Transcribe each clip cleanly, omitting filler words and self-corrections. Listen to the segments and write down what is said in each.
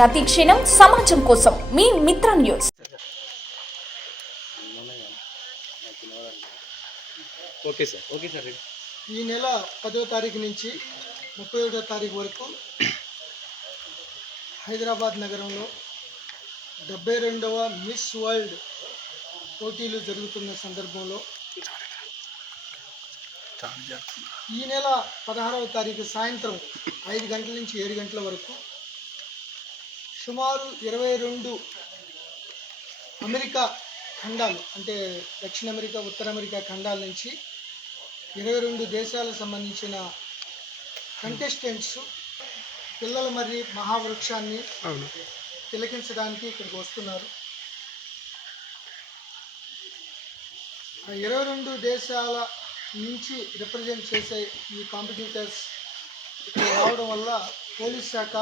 ప్రతి క్షణం సమాజం కోసం మీ మిత్ర న్యూస్. Okay sir. ఈ నెల 10వ తారీఖు నుంచి 31వ తారీఖు వరకు హైదరాబాద్ నగరంలో 72వ మిస్ వరల్డ్ పోటీలు జరుగుతున్న సందర్భంలో ఈ నెల 16వ తారీఖు సాయంత్రం 5 గంటల నుంచి 7 గంటల వరకు సుమారు 22 అమెరికా ఖండాలు, అంటే దక్షిణ అమెరికా, ఉత్తర అమెరికా ఖండాల నుంచి 22 దేశాలకు సంబంధించిన కంటెస్టెంట్స్ పిల్లల మరి మహావృక్షాన్ని తిలకించడానికి ఇక్కడికి వస్తున్నారు. 22 దేశాల నుంచి రిప్రజెంట్ చేసే ఈ కాంపిటీటర్స్ ఇక్కడ రావడం వల్ల పోలీస్ శాఖ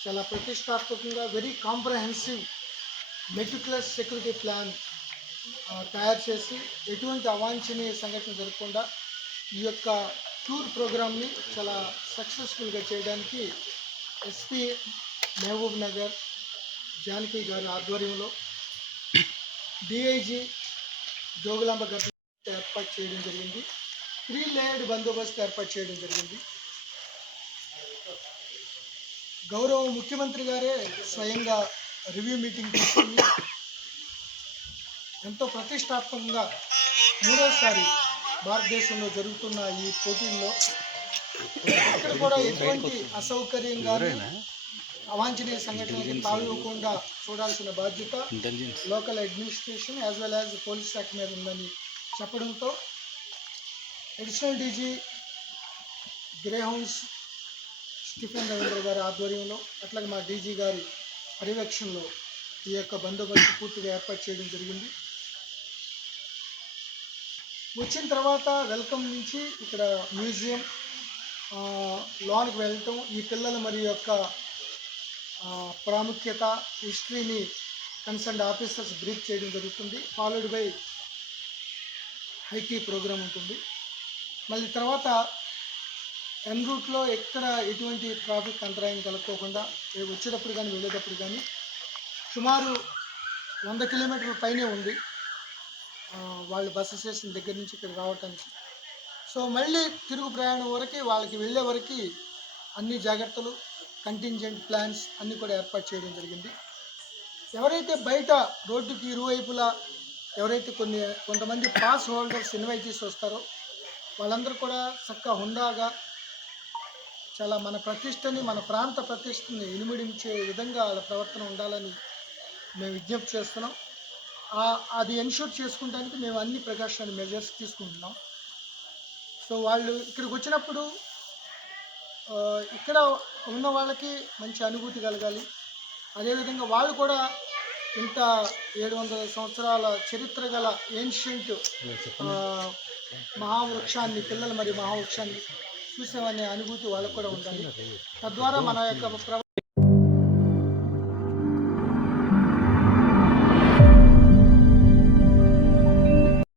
చాలా ప్రతిష్టాత్మకంగా very comprehensive meticulous security plan తయారు చేసి ఎటువంటి అవాంఛనీయ సంఘటన జరగకుండా ఈ యొక్క టూర్ ప్రోగ్రామ్ని చాలా సక్సెస్ఫుల్గా చేయడానికి ఎస్పీ మహబూబ్ నగర్ జానకి గారి ఆధ్వర్యంలో డిఐజీ జోగులాంబ గారి ఏర్పాటు చేయడం జరిగింది. 3 లేయర్డ్ బందోబస్తు ఏర్పాటు చేయడం జరిగింది. గౌరవ ముఖ్యమంత్రి గారే స్వయంగా రివ్యూ మీటింగ్ తీసుకుని ఎంతో ప్రతిష్టాత్మకంగా 3వసారి భారతదేశంలో జరుగుతున్న ఈ పోటీల్లో ఎక్కడ కూడా ఎటువంటి అసౌకర్యంగానే అవాంఛనీయ సంఘటనలకు తావివ్వకుండా చూడాల్సిన బాధ్యత local administration as well as police శాఖ మీద ఉందని చెప్పడంతో additional DG Greyhounds Stephen Ravindra గారి ఆధ్వర్యంలో అట్లాగే మా డీజీ గారి పర్యవేక్షణలో ఈ యొక్క బందోబస్తు పూర్తిగా ఏర్పాటు చేయడం జరిగింది. వచ్చిన తర్వాత వెల్కమ్ నుంచి ఇక్కడ మ్యూజియం లోనికి వెళ్ళటం, ఈ పిల్లల మరి యొక్క ప్రాముఖ్యత, హిస్టరీని కన్సర్న్డ్ ఆఫీసర్స్ బ్రీఫ్ చేయడం జరుగుతుంది. ఫాలోడ్ బై హైటీ ప్రోగ్రామ్ ఉంటుంది. మళ్ళీ తర్వాత ఎన్ రూట్లో ఎక్కడ ఎటువంటి ట్రాఫిక్ అంతరాయం కలుపుకోకుండా వచ్చేటప్పుడు కానీ వెళ్ళేటప్పుడు కానీ సుమారు 100 కిలోమీటర్ల పైనే ఉంది వాళ్ళు బస్సు స్టేషన్ దగ్గర నుంచి ఇక్కడ రావటానికి. సో మళ్ళీ తిరుగు ప్రయాణం వరకు వాళ్ళకి వెళ్ళే వరకు అన్ని జాగ్రత్తలు, కంటింజెంట్ ప్లాన్స్ అన్నీ కూడా ఏర్పాటు చేయడం జరిగింది. ఎవరైతే బయట రోడ్డుకి ఇరువైపులా ఎవరైతే కొంతమంది పాస్ హోల్డర్స్ ఇన్వైటీస్ వస్తారో వాళ్ళందరూ కూడా చక్కగా హుందాగా చాలా మన ప్రతిష్టని, మన ప్రాంత ప్రతిష్టని ఇనుమిడించే విధంగా వాళ్ళ ప్రవర్తన ఉండాలని మేము విజ్ఞప్తి చేస్తున్నాం. అది ఎన్ష్యూర్ చేసుకుంటానికి మేము అన్ని ప్రికాషనరీ మెజర్స్ తీసుకుంటున్నాం. సో వాళ్ళు ఇక్కడికి వచ్చినప్పుడు ఇక్కడ ఉన్న వాళ్ళకి మంచి అనుభూతి కలగాలి. అదేవిధంగా వాళ్ళు కూడా ఇంత 700 సంవత్సరాల చరిత్ర గల ఏన్షియంట్ మహావృక్షాన్ని, పిల్లల మరి మహావృక్షాన్ని చూసామనే అనుభూతి వాళ్ళకు కూడా ఉండాలి. తద్వారా మన యొక్క